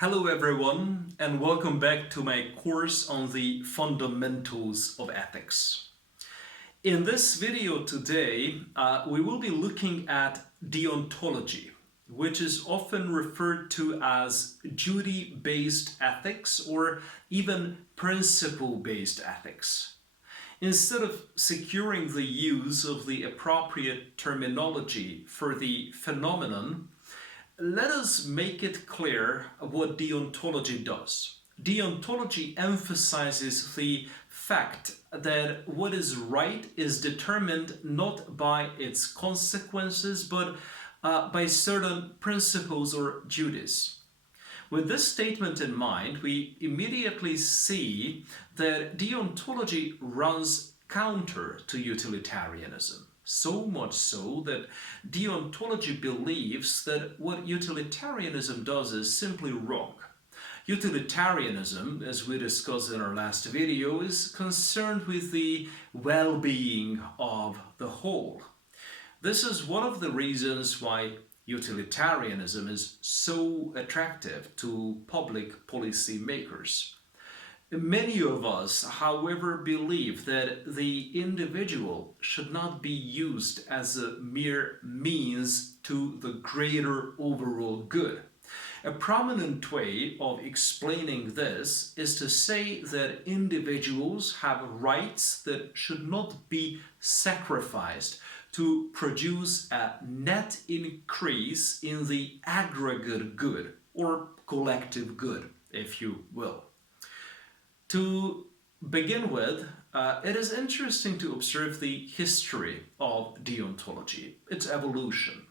Hello everyone and welcome back to my course on the fundamentals of ethics. In this video today, we will be looking at deontology, which is often referred to as duty-based ethics or even principle-based ethics. Instead of securing the use of the appropriate terminology for the phenomenon, let us make it clear what deontology does. Deontology emphasizes the fact that what is right is determined not by its consequences but by certain principles or duties. With this statement in mind, we immediately see that deontology runs counter to utilitarianism. So much so that deontology believes that what utilitarianism does is simply wrong. Utilitarianism, as we discussed in our last video, is concerned with the well-being of the whole. This is one of the reasons why utilitarianism is so attractive to public policy makers. Many of us, however, believe that the individual should not be used as a mere means to the greater overall good. A prominent way of explaining this is to say that individuals have rights that should not be sacrificed to produce a net increase in the aggregate good, or collective good, if you will. To begin with, it is interesting to observe the history of deontology, its evolution.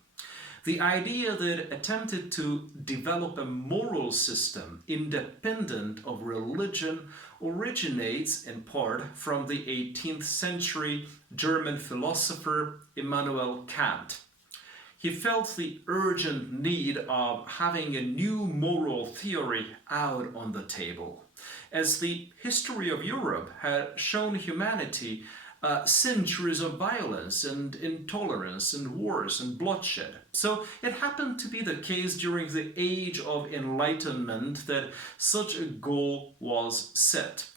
The idea that attempted to develop a moral system independent of religion originates in part from the 18th century German philosopher Immanuel Kant. He felt the urgent need of having a new moral theory out on the table, as the history of Europe had shown humanity centuries of violence and intolerance and wars and bloodshed. So it happened to be the case during the Age of Enlightenment that such a goal was set.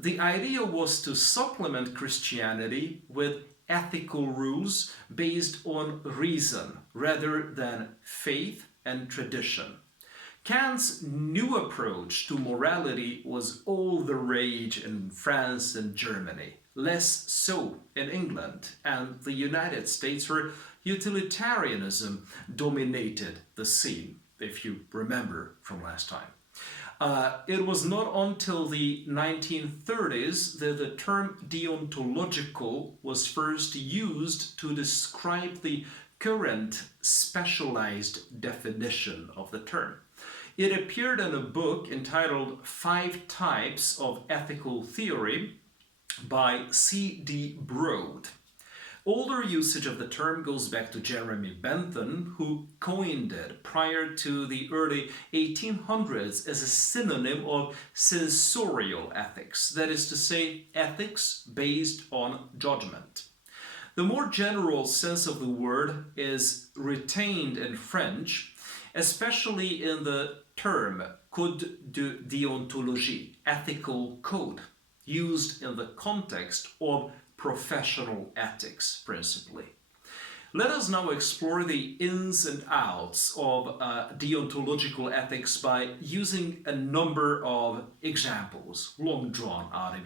The idea was to supplement Christianity with ethical rules based on reason rather than faith and tradition. Kant's new approach to morality was all the rage in France and Germany, less so in England and the United States, where utilitarianism dominated the scene, if you remember from last time. It was not until the 1930s that the term deontological was first used to describe the current specialized definition of the term. It appeared in a book entitled 5 Types of Ethical Theory by C.D. Broad. Older usage of the term goes back to Jeremy Bentham, who coined it prior to the early 1800s as a synonym of sensorial ethics, that is to say, ethics based on judgment. The more general sense of the word is retained in French, especially in the term code de déontologie, ethical code, used in the context of professional ethics principally. Let us now explore the ins and outs of deontological ethics by using a number of examples, long drawn out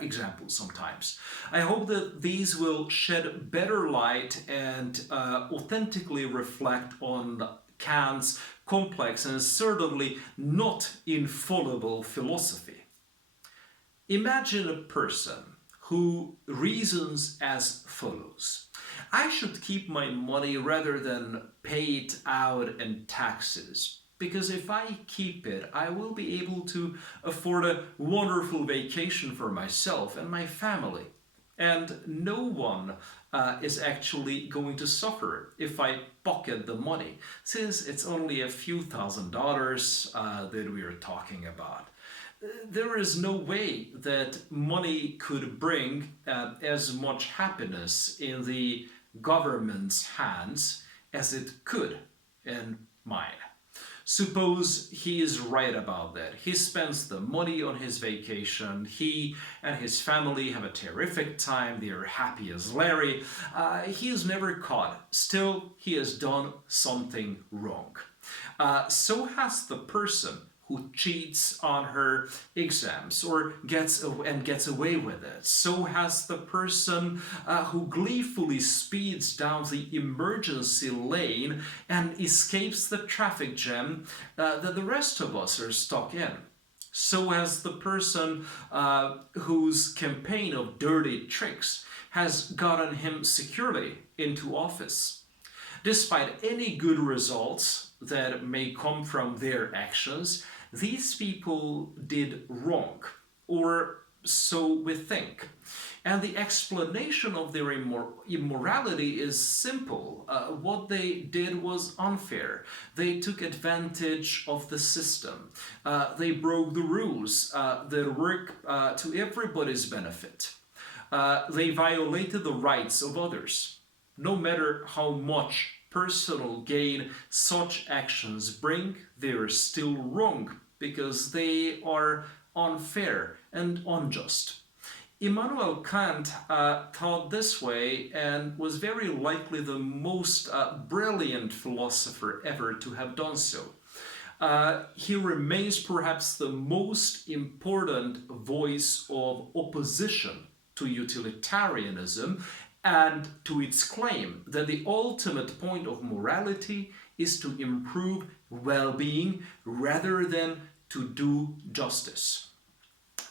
examples sometimes. I hope that these will shed better light and authentically reflect on Kant's complex and certainly not infallible philosophy. Imagine a person who reasons as follows: I should keep my money rather than pay it out in taxes, because if I keep it, I will be able to afford a wonderful vacation for myself and my family. And no one is actually going to suffer if I pocket the money, since it's only a few $1,000s that we are talking about. There is no way that money could bring as much happiness in the government's hands as it could in mine. Suppose he is right about that. He spends the money on his vacation. He and his family have a terrific time. They are happy as Larry. He is never caught. Still, he has done something wrong. So has the person who cheats on her exams or gets away with it. So has the person who gleefully speeds down the emergency lane and escapes the traffic jam that the rest of us are stuck in. So has the person whose campaign of dirty tricks has gotten him securely into office. Despite any good results that may come from their actions, these people did wrong, or so we think. And the explanation of their immorality is simple. What they did was unfair. They took advantage of the system. They broke the rules that work to everybody's benefit. They violated the rights of others. No matter how much personal gain such actions bring, they are still wrong because they are unfair and unjust. Immanuel Kant thought this way and was very likely the most brilliant philosopher ever to have done so. He remains perhaps the most important voice of opposition to utilitarianism and to its claim that the ultimate point of morality is to improve well-being rather than to do justice.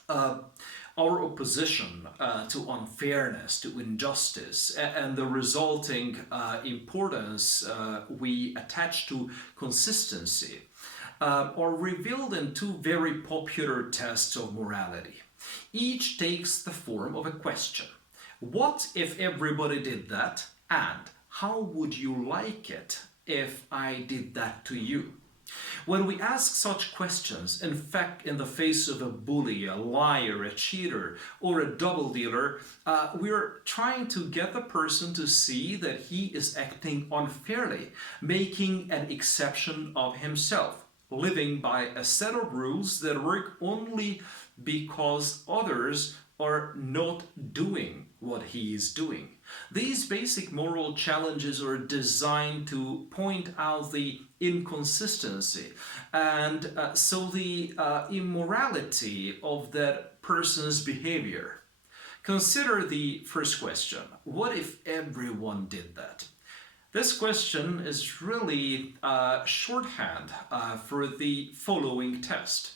Our opposition to unfairness, to injustice, and the resulting importance we attach to consistency are revealed in two very popular tests of morality. Each takes the form of a question. What if everybody did that? And how would you like it if I did that to you? When we ask such questions, in fact, in the face of a bully, a liar, a cheater, or a double dealer, we're trying to get the person to see that he is acting unfairly, making an exception of himself, living by a set of rules that work only because others are not doing what he is doing. These basic moral challenges are designed to point out the inconsistency and so the immorality of that person's behavior. Consider the first question. What if everyone did that? This question is really shorthand for the following test.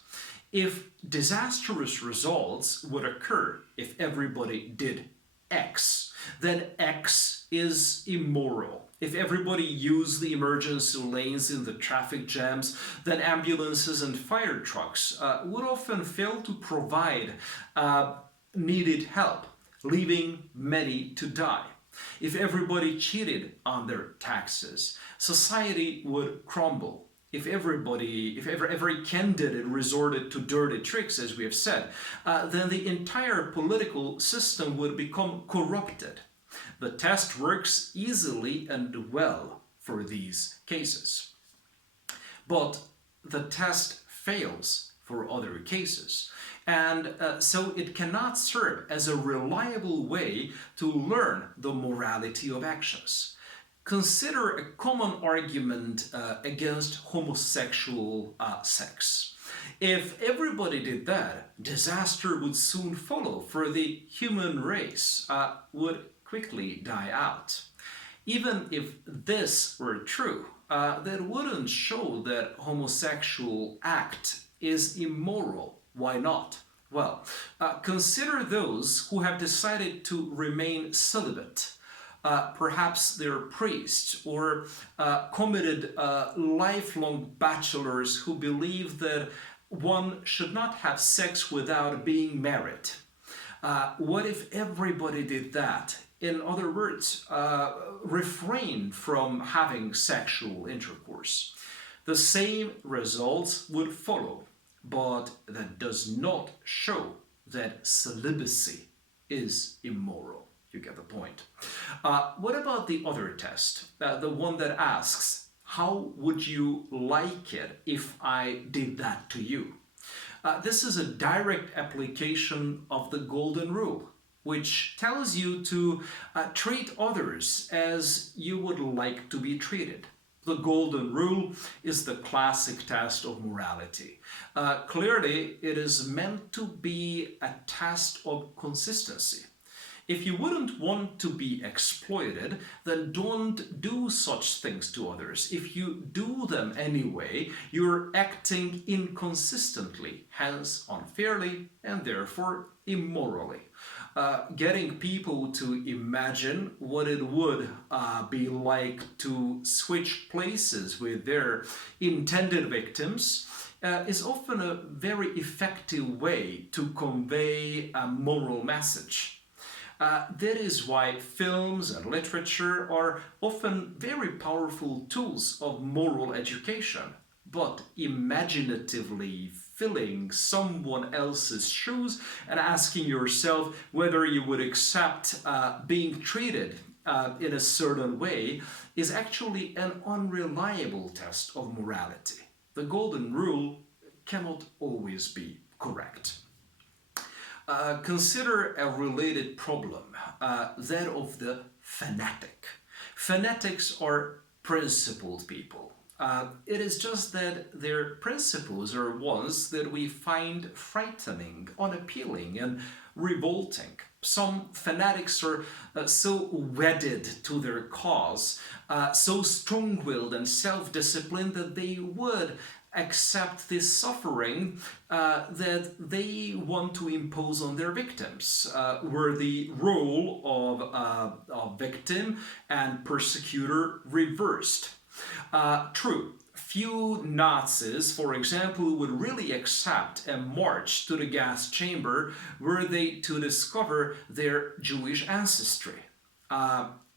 If disastrous results would occur if everybody did X, then X is immoral. If everybody used the emergency lanes in the traffic jams, then ambulances and fire trucks would often fail to provide needed help, leaving many to die. If everybody cheated on their taxes, society would crumble. If every candidate resorted to dirty tricks, as we have said, then the entire political system would become corrupted. The test works easily and well for these cases. But the test fails for other cases. And so it cannot serve as a reliable way to learn the morality of actions. Consider a common argument against homosexual sex. If everybody did that, disaster would soon follow, for the human race would quickly die out. Even if this were true, that wouldn't show that homosexual act is immoral. Why not? Well, consider those who have decided to remain celibate. Perhaps they're priests or committed lifelong bachelors who believe that one should not have sex without being married. What if everybody did that? In other words, refrain from having sexual intercourse. The same results would follow, but that does not show that celibacy is immoral. You get the point. What about the other test, the one that asks, How would you like it if I did that to you? This is a direct application of the Golden Rule, which tells you to treat others as you would like to be treated. The Golden Rule is the classic test of morality. Clearly, it is meant to be a test of consistency. If you wouldn't want to be exploited, then don't do such things to others. If you do them anyway, you're acting inconsistently, hence unfairly, and therefore immorally. Getting people to imagine what it would be like to switch places with their intended victims is often a very effective way to convey a moral message. That is why films and literature are often very powerful tools of moral education, but imaginatively filling someone else's shoes and asking yourself whether you would accept being treated in a certain way is actually an unreliable test of morality. The Golden Rule cannot always be correct. Consider a related problem, that of the fanatic. Fanatics are principled people. It is just that their principles are ones that we find frightening, unappealing, and revolting. Some fanatics are so wedded to their cause, so strong-willed and self-disciplined that they would accept this suffering that they want to impose on their victims, were the role of victim and persecutor reversed. True, few Nazis, for example, would really accept a march to the gas chamber were they to discover their Jewish ancestry.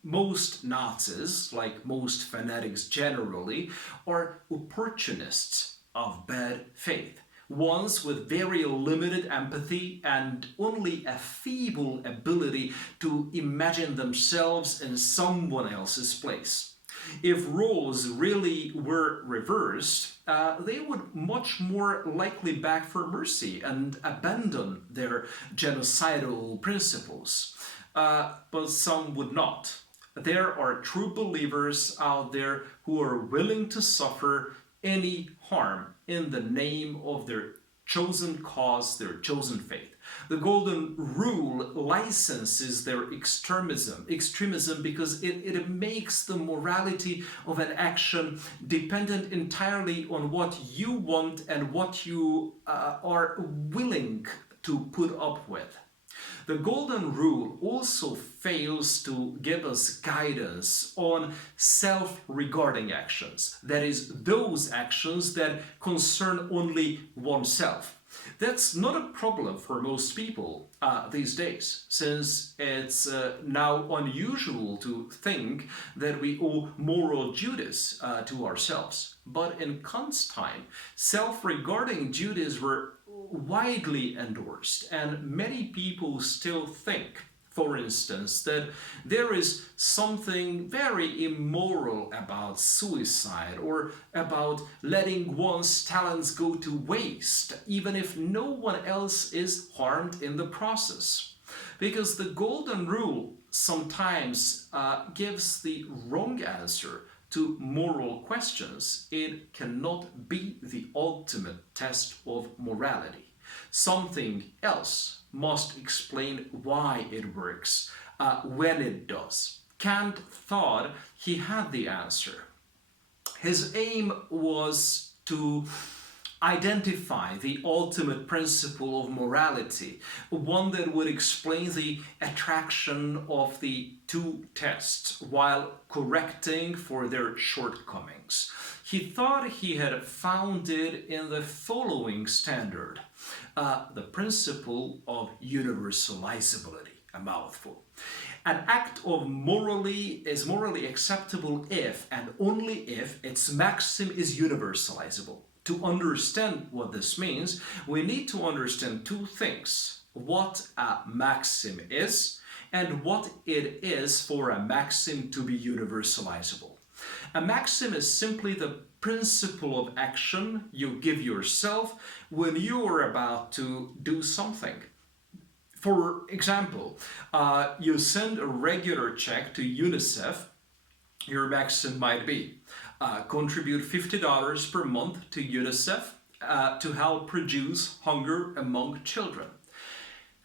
Most Nazis, like most fanatics generally, are opportunists of bad faith, ones with very limited empathy and only a feeble ability to imagine themselves in someone else's place. If roles really were reversed, they would much more likely beg for mercy and abandon their genocidal principles. But some would not. There are true believers out there who are willing to suffer any harm in the name of their chosen cause, their chosen faith. The Golden Rule licenses their extremism because it makes the morality of an action dependent entirely on what you want and what you are willing to put up with. The Golden Rule also fails to give us guidance on self-regarding actions, that is, those actions that concern only oneself. That's not a problem for most people these days, since it's now unusual to think that we owe moral duties to ourselves. But in Kant's time, self-regarding duties were widely endorsed, and many people still think, for instance, that there is something very immoral about suicide or about letting one's talents go to waste, even if no one else is harmed in the process. Because the Golden Rule sometimes gives the wrong answer to moral questions. It cannot be the ultimate test of morality. Something else must explain why it works when it does. Kant thought he had the answer. His aim was to identify the ultimate principle of morality, one that would explain the attraction of the two tests while correcting for their shortcomings. He thought he had found it in the following standard, the principle of universalizability, a mouthful. An act is morally acceptable if and only if its maxim is universalizable. To understand what this means, we need to understand two things: what a maxim is and what it is for a maxim to be universalizable. A maxim is simply the principle of action you give yourself when you are about to do something. For example, you send a regular check to UNICEF. Your maxim might be contribute $50 per month to UNICEF to help reduce hunger among children.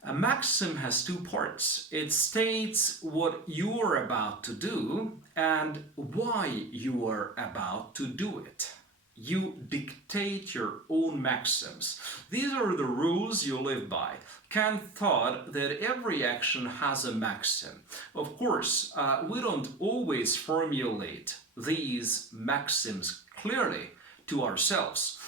A maxim has two parts. It states what you are about to do and why you are about to do it. You dictate your own maxims. These are the rules you live by. Kant thought that every action has a maxim. Of course, we don't always formulate these maxims clearly to ourselves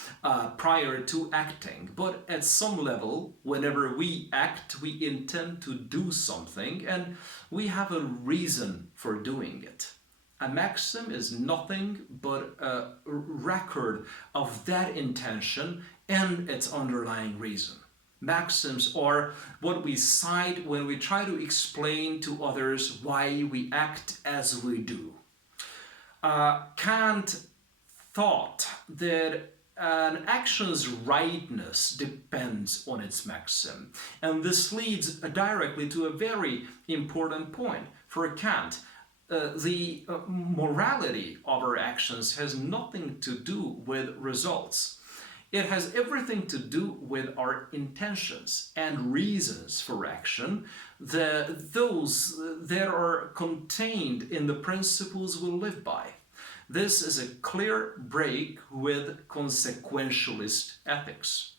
prior to acting, but at some level, whenever we act, we intend to do something and we have a reason for doing it. A maxim is nothing but a record of that intention and its underlying reason. Maxims are what we cite when we try to explain to others why we act as we do. Kant thought that an action's rightness depends on its maxim, and this leads directly to a very important point. For Kant, the morality of our actions has nothing to do with results. It has everything to do with our intentions and reasons for action, those that are contained in the principles we live by. This is a clear break with consequentialist ethics.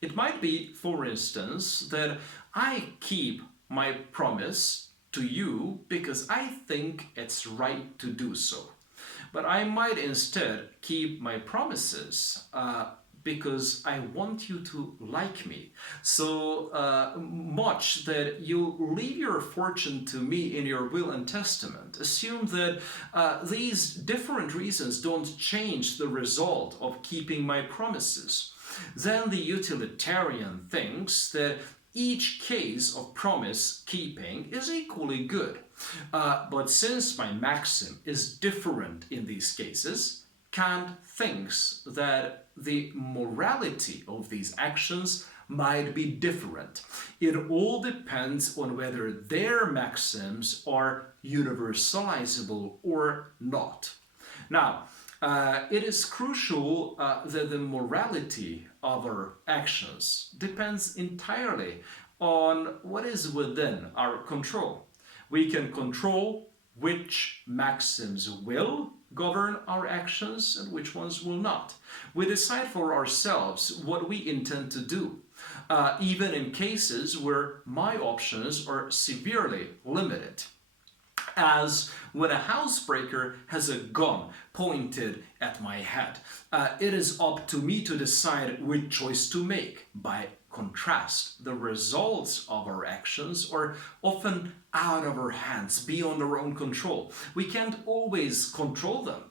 It might be, for instance, that I keep my promise to you because I think it's right to do so. But I might instead keep my promises because I want you to like me so much that you leave your fortune to me in your will and testament. Assume that these different reasons don't change the result of keeping my promises. Then the utilitarian thinks that each case of promise keeping is equally good. But since my maxim is different in these cases, Kant thinks that the morality of these actions might be different. It all depends on whether their maxims are universalizable or not. Now, it is crucial that the morality of our actions depends entirely on what is within our control. We can control which maxims will govern our actions and which ones will not. We decide for ourselves what we intend to do, even in cases where my options are severely limited. As when a housebreaker has a gun pointed at my head, it is up to me to decide which choice to make. By contrast, the results of our actions are often out of our hands, beyond our own control. We can't always control them.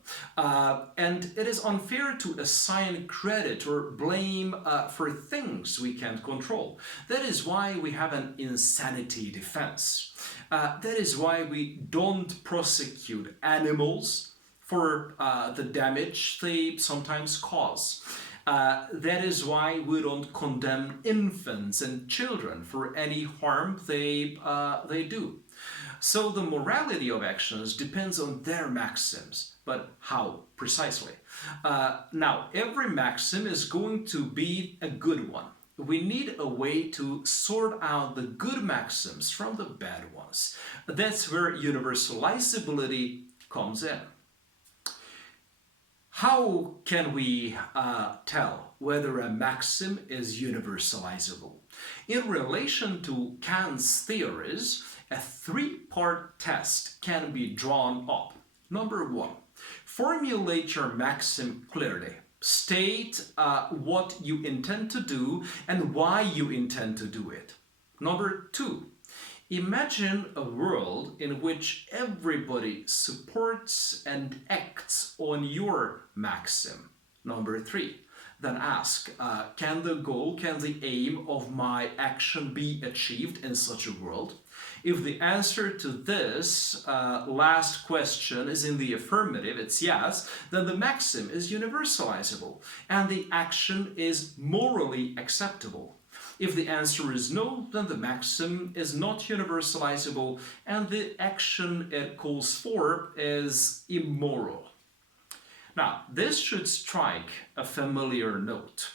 And it is unfair to assign credit or blame for things we can't control. That is why we have an insanity defense. That is why we don't prosecute animals for the damage they sometimes cause. That is why we don't condemn infants and children for any harm they do. So the morality of actions depends on their maxims, but how precisely? Now, every maxim is going to be a good one. We need a way to sort out the good maxims from the bad ones. That's where universalizability comes in. How can we tell whether a maxim is universalizable? In relation to Kant's theories, a three-part test can be drawn up. Number one, formulate your maxim clearly. State what you intend to do and why you intend to do it. Number two, imagine a world in which everybody supports and acts on your maxim. Number three, then ask, can the aim of my action be achieved in such a world? If the answer to this last question is in the affirmative, it's yes, then the maxim is universalizable and the action is morally acceptable. If the answer is no, then the maxim is not universalizable and the action it calls for is immoral. Now, this should strike a familiar note.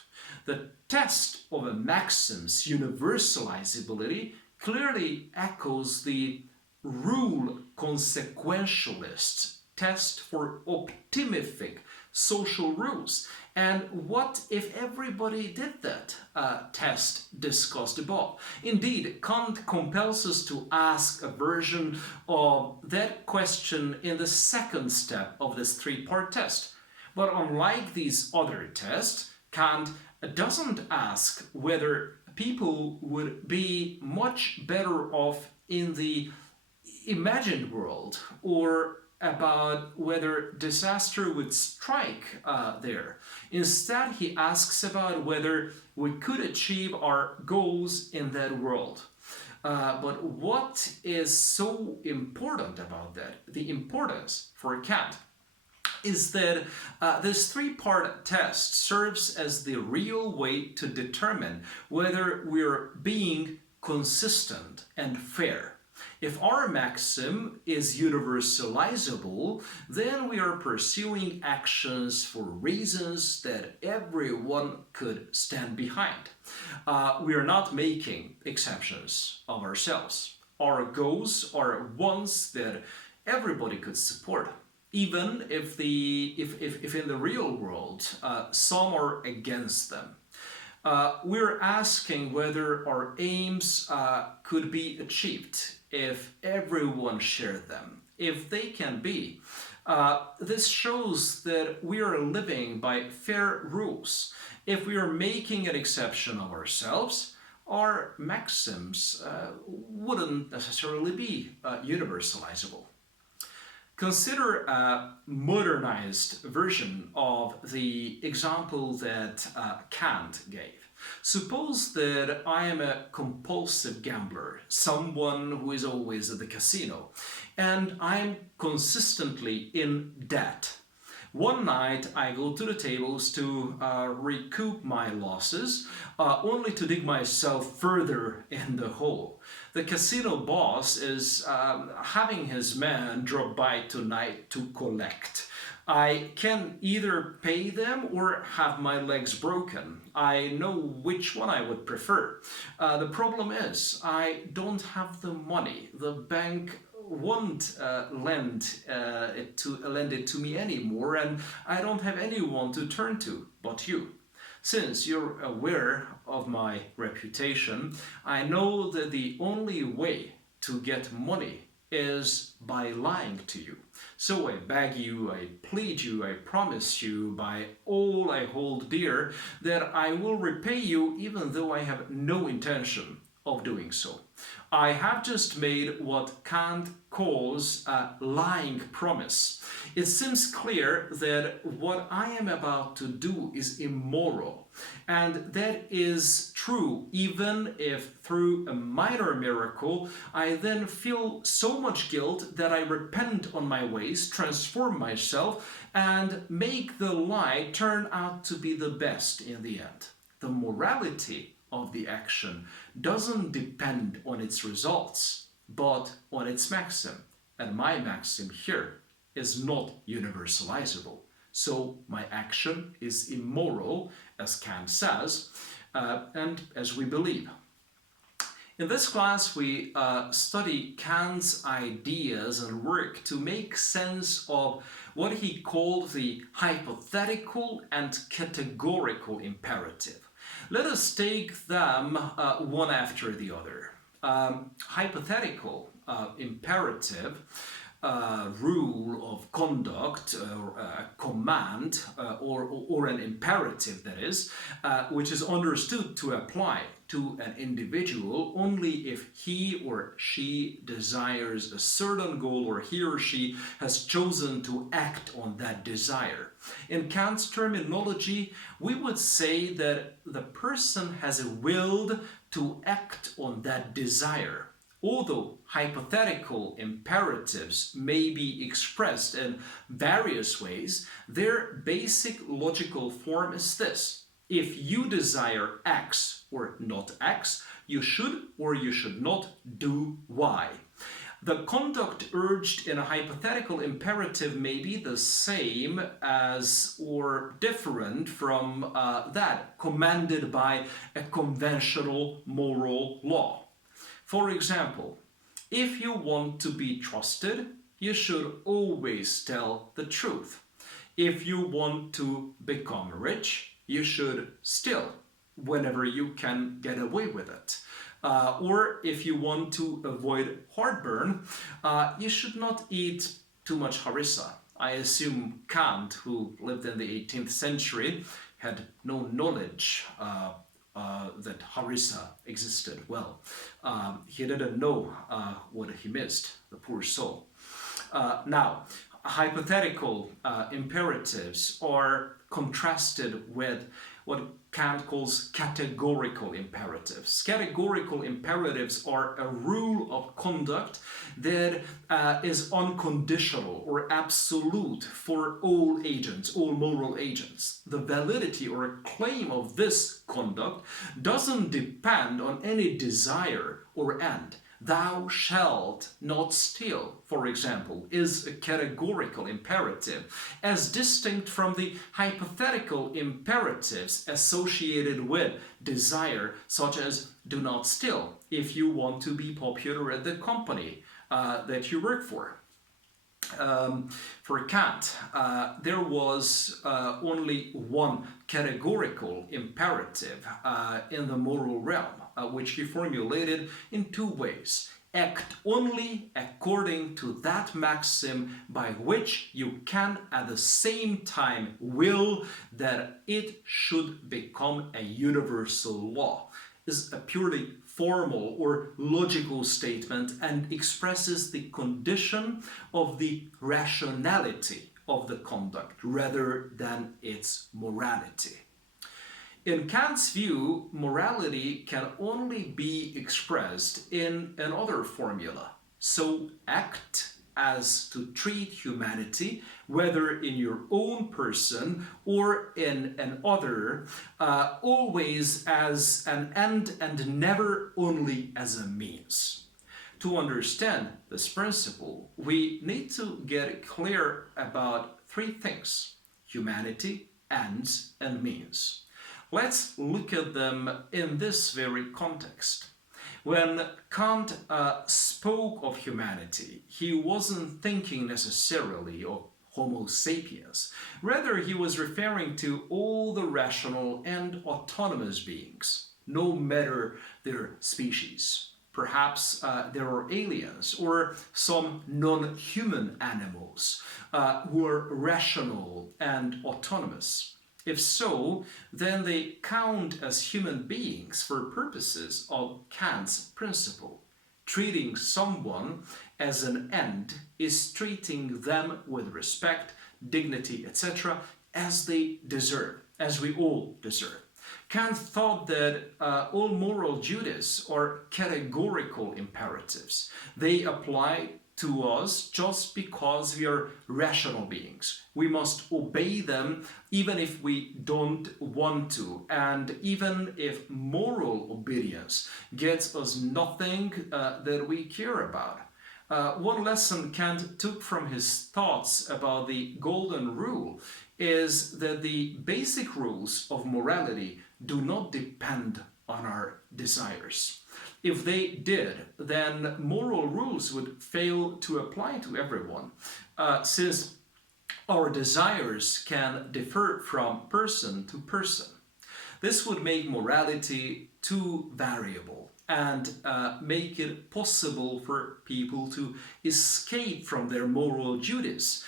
The test of a maxim's universalizability clearly echoes the rule consequentialist test for optimific social rules. And what if everybody did that test discussed above? Indeed, Kant compels us to ask a version of that question in the second step of this three-part test. But unlike these other tests, Kant doesn't ask whether people would be much better off in the imagined world or about whether disaster would strike there. Instead, he asks about whether we could achieve our goals in that world. But what is so important about that, the importance for Kant, is that this three-part test serves as the real way to determine whether we're being consistent and fair. If our maxim is universalizable, then we are pursuing actions for reasons that everyone could stand behind. We are not making exceptions of ourselves. Our goals are ones that everybody could support, even if in the real world some are against them. We're asking whether our aims could be achieved if everyone shared them. If they can be, this shows that we are living by fair rules. If we are making an exception of ourselves, our maxims wouldn't necessarily be universalizable. Consider a modernized version of the example that Kant gave. Suppose that I am a compulsive gambler, someone who is always at the casino, and I am consistently in debt. One night I go to the tables to recoup my losses, only to dig myself further in the hole. The casino boss is having his men drop by tonight to collect. I can either pay them or have my legs broken. I know which one I would prefer. The problem is I don't have the money. The bank won't lend it to me anymore, and I don't have anyone to turn to but you. Since you're aware of my reputation, I know that the only way to get money is by lying to you. So I beg you, I plead you, I promise you by all I hold dear that I will repay you even though I have no intention of doing so. I have just made what Kant calls a lying promise. It seems clear that what I am about to do is immoral, and that is true even if through a minor miracle I then feel so much guilt that I repent on my ways, transform myself, and make the lie turn out to be the best in the end. The morality of the action doesn't depend on its results, but on its maxim. And my maxim here is not universalizable. So my action is immoral, as Kant says, and as we believe. In this class, we study Kant's ideas and work to make sense of what he called the hypothetical and categorical imperative. Let us take them one after the other. Hypothetical imperative rule of conduct or a command or an imperative, that is, which is understood to apply to an individual only if he or she desires a certain goal or he or she has chosen to act on that desire. In Kant's terminology, we would say that the person has willed to act on that desire. Although hypothetical imperatives may be expressed in various ways, their basic logical form is this: if you desire X or not X, you should or you should not do Y. The conduct urged in a hypothetical imperative may be the same as or different from that commanded by a conventional moral law. For example, if you want to be trusted, you should always tell the truth. If you want to become rich, you should steal whenever you can get away with it. Or if you want to avoid heartburn, you should not eat too much harissa. I assume Kant, who lived in the 18th century, had no knowledge that harissa existed. Well, he didn't know what he missed, the poor soul. Now, hypothetical imperatives are contrasted with what Kant calls categorical imperatives. Categorical imperatives are a rule of conduct that is unconditional or absolute for all agents, all moral agents. The validity or claim of this conduct doesn't depend on any desire or end. Thou shalt not steal, for example, is a categorical imperative, as distinct from the hypothetical imperatives associated with desire, such as do not steal if you want to be popular at the company that you work for. For Kant, there was only one categorical imperative in the moral realm, which he formulated in two ways. Act only according to that maxim by which you can at the same time will that it should become a universal law. Is a purely formal or logical statement and expresses the condition of the rationality of the conduct rather than its morality. In Kant's view, morality can only be expressed in another formula. So act as to treat humanity, whether in your own person or in another, always as an end and never only as a means. To understand this principle, we need to get clear about three things: humanity, ends, and means. Let's look at them in this very context. When Kant spoke of humanity, he wasn't thinking necessarily of Homo sapiens. Rather, he was referring to all the rational and autonomous beings, no matter their species. Perhaps there are aliens or some non-human animals who are rational and autonomous. If so, then they count as human beings for purposes of Kant's principle. Treating someone as an end is treating them with respect, dignity, etc., as they deserve, as we all deserve. Kant thought that all moral duties are categorical imperatives. They apply to us just because we are rational beings. We must obey them even if we don't want to, and even if moral obedience gets us nothing that we care about. One lesson Kant took from his thoughts about the golden rule is that the basic rules of morality do not depend on our desires. If they did, then moral rules would fail to apply to everyone, since our desires can differ from person to person. This would make morality too variable and make it possible for people to escape from their moral duties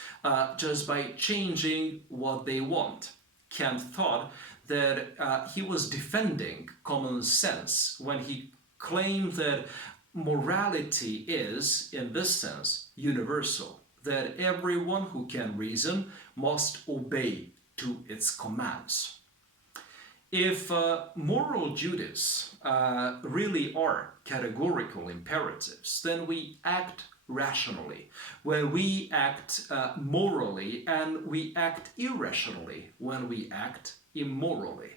just by changing what they want. Kant thought that he was defending common sense when he claimed that morality is, in this sense, universal, that everyone who can reason must obey to its commands. If moral duties really are categorical imperatives, then we act rationally when we act morally, and we act irrationally when we act immorally.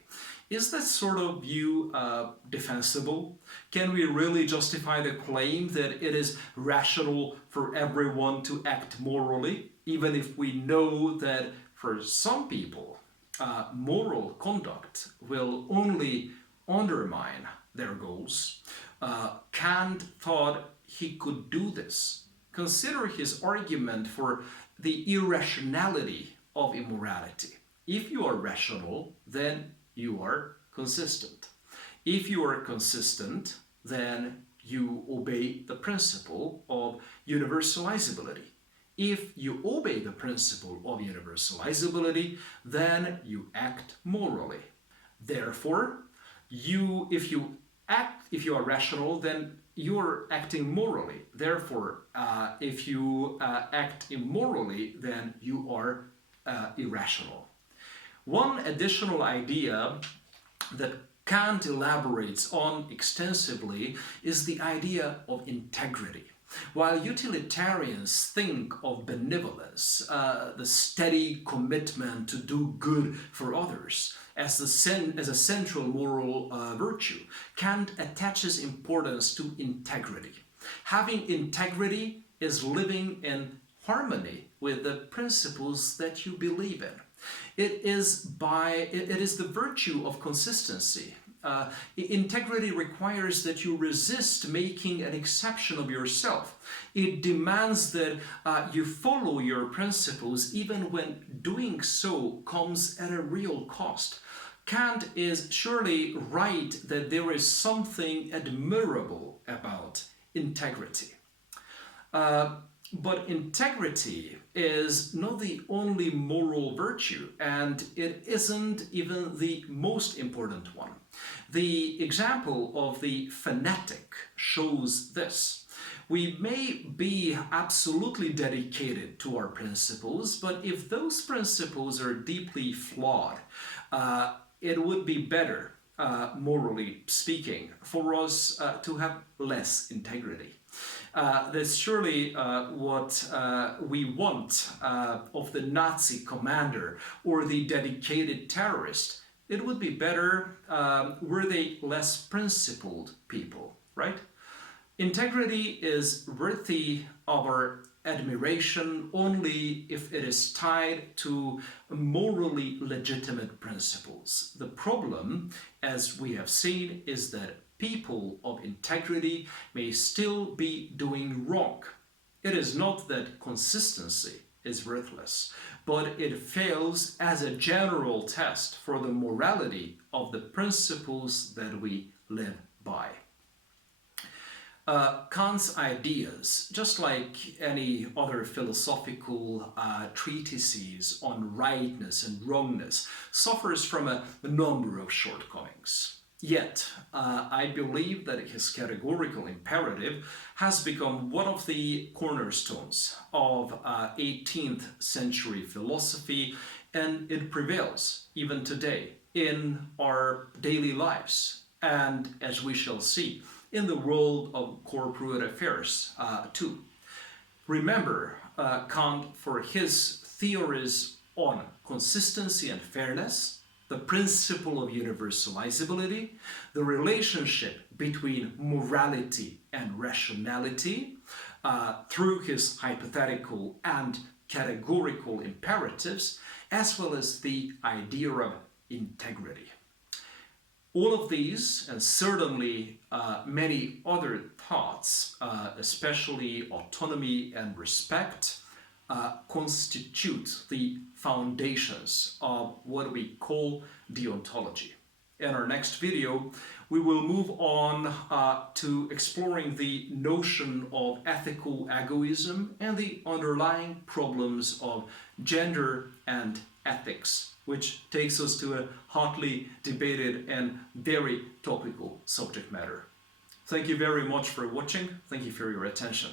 Is that sort of view defensible? Can we really justify the claim that it is rational for everyone to act morally, even if we know that for some people moral conduct will only undermine their goals? Kant thought he could do this. Consider his argument for the irrationality of immorality. If you are rational, then you are consistent. If you are consistent, then you obey the principle of universalizability. If you obey the principle of universalizability, then you act morally. Therefore, if you are rational, then you're acting morally. Therefore, if you act immorally, then you are irrational. One additional idea that Kant elaborates on extensively is the idea of integrity. While utilitarians think of benevolence, the steady commitment to do good for others, as a central moral virtue, Kant attaches importance to integrity. Having integrity is living in harmony with the principles that you believe in. It is the virtue of consistency. Integrity requires that you resist making an exception of yourself. It demands that you follow your principles even when doing so comes at a real cost. Kant is surely right that there is something admirable about integrity. But integrity is not the only moral virtue, and it isn't even the most important one. The example of the fanatic shows this. We may be absolutely dedicated to our principles, but if those principles are deeply flawed, it would be better, morally speaking, for us to have less integrity. That's surely what we want of the Nazi commander or the dedicated terrorist. It would be better were they less principled people, right? Integrity is worthy of our admiration only if it is tied to morally legitimate principles. The problem, as we have seen, is that people of integrity may still be doing wrong. It is not that consistency is worthless, but it fails as a general test for the morality of the principles that we live by. Kant's ideas, just like any other philosophical treatises on rightness and wrongness, suffers from a number of shortcomings. Yet, I believe that his categorical imperative has become one of the cornerstones of 18th century philosophy, and it prevails even today in our daily lives, and as we shall see, in the world of corporate affairs too. Remember Kant for his theories on consistency and fairness, the principle of universalizability, the relationship between morality and rationality, through his hypothetical and categorical imperatives, as well as the idea of integrity. All of these, and certainly many other thoughts, especially autonomy and respect, constitute the foundations of what we call deontology. in our next video, we will move on to exploring the notion of ethical egoism and the underlying problems of gender and ethics, which takes us to a hotly debated and very topical subject matter. Thank you very much for watching. Thank you for your attention.